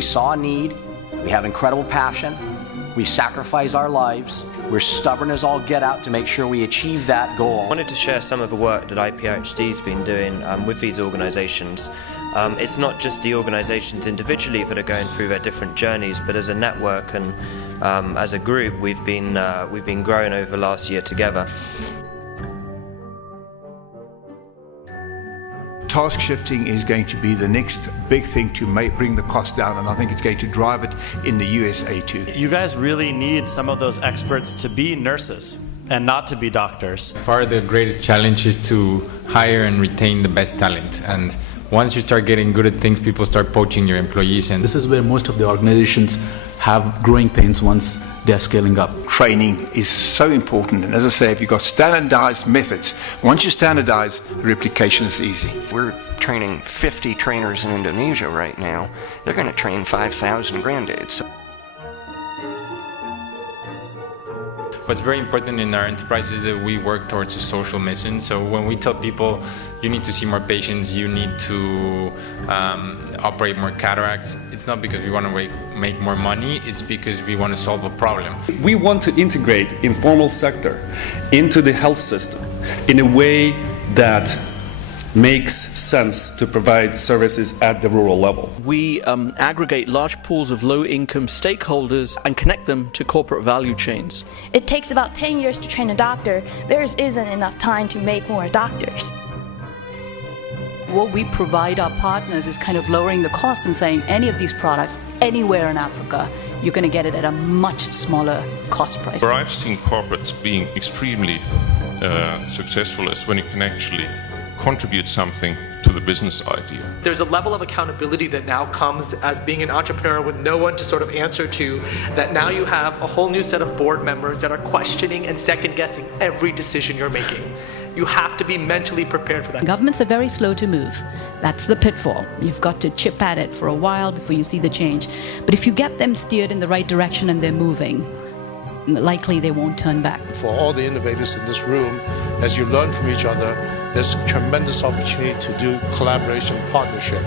We saw a need, we have incredible passion, we sacrifice our lives, we're stubborn as all get out to make sure we achieve that goal. I wanted to share some of the work that IPIHD's been doing with these organisations. It's not just the organisations individually that are going through their different journeys, but as a network and as a group, we've been growing over the last year together. Task shifting is going to be the next big thing to bring the cost down, and I think it's going to drive it in the USA too. You guys really need some of those experts to be nurses and not to be doctors. Far the greatest challenge is to hire and retain the best talent, and once you start getting good at things, people start poaching your employees. And this is where most of the organizations have growing pains once they're scaling up. Training is so important, and as I say, if you've got standardized methods, once you standardize, the replication is easy. We're training 50 trainers in Indonesia right now. They're going to train 5,000 grandaids. What's very important in our enterprise is that we work towards a social mission. So when we tell people you need to see more patients, you need to operate more cataracts, it's not because we want to make more money, it's because we want to solve a problem. We want to integrate informal sector into the health system in a way that makes sense to provide services at the rural level. We aggregate large pools of low-income stakeholders and connect them to corporate value chains. It takes about 10 years to train a doctor. There isn't enough time to make more doctors. What we provide our partners is kind of lowering the cost and saying any of these products anywhere in Africa, you're going to get it at a much smaller cost price. Where I've seen corporates being extremely successful is when you can actually contribute something to the business idea. There's a level of accountability that now comes as being an entrepreneur with no one to sort of answer to, that now you have a whole new set of board members that are questioning and second-guessing every decision you're making. You have to be mentally prepared for that. Governments are very slow to move. That's the pitfall. You've got to chip at it for a while before you see the change. But if you get them steered in the right direction and they're moving, likely they won't turn back. For all the innovators in this room, as you learn from each other, there's a tremendous opportunity to do collaboration, partnership.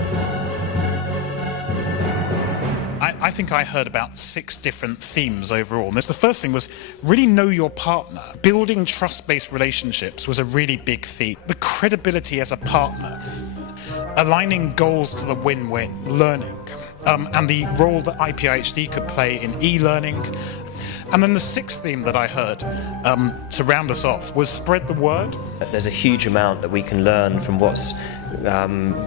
I think I heard about 6 different themes overall. And the first thing was really know your partner. Building trust-based relationships was a really big theme. The credibility as a partner, aligning goals to the win-win, learning, and the role that IPIHD could play in e-learning. And then the 6th theme that I heard to round us off was spread the word. There's a huge amount that we can learn from what's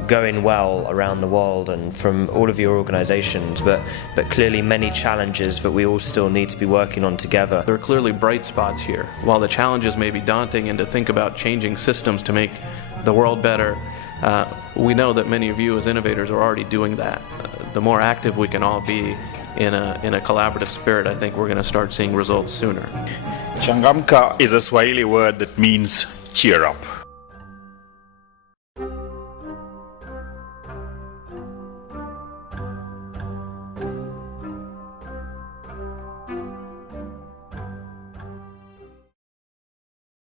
going well around the world and from all of your organisations, but clearly many challenges that we all still need to be working on together. There are clearly bright spots here. While the challenges may be daunting and to think about changing systems to make the world better, we know that many of you as innovators are already doing that. The more active we can all be in a collaborative spirit, I think we're going to start seeing results sooner. Changamka is a Swahili word that means cheer up.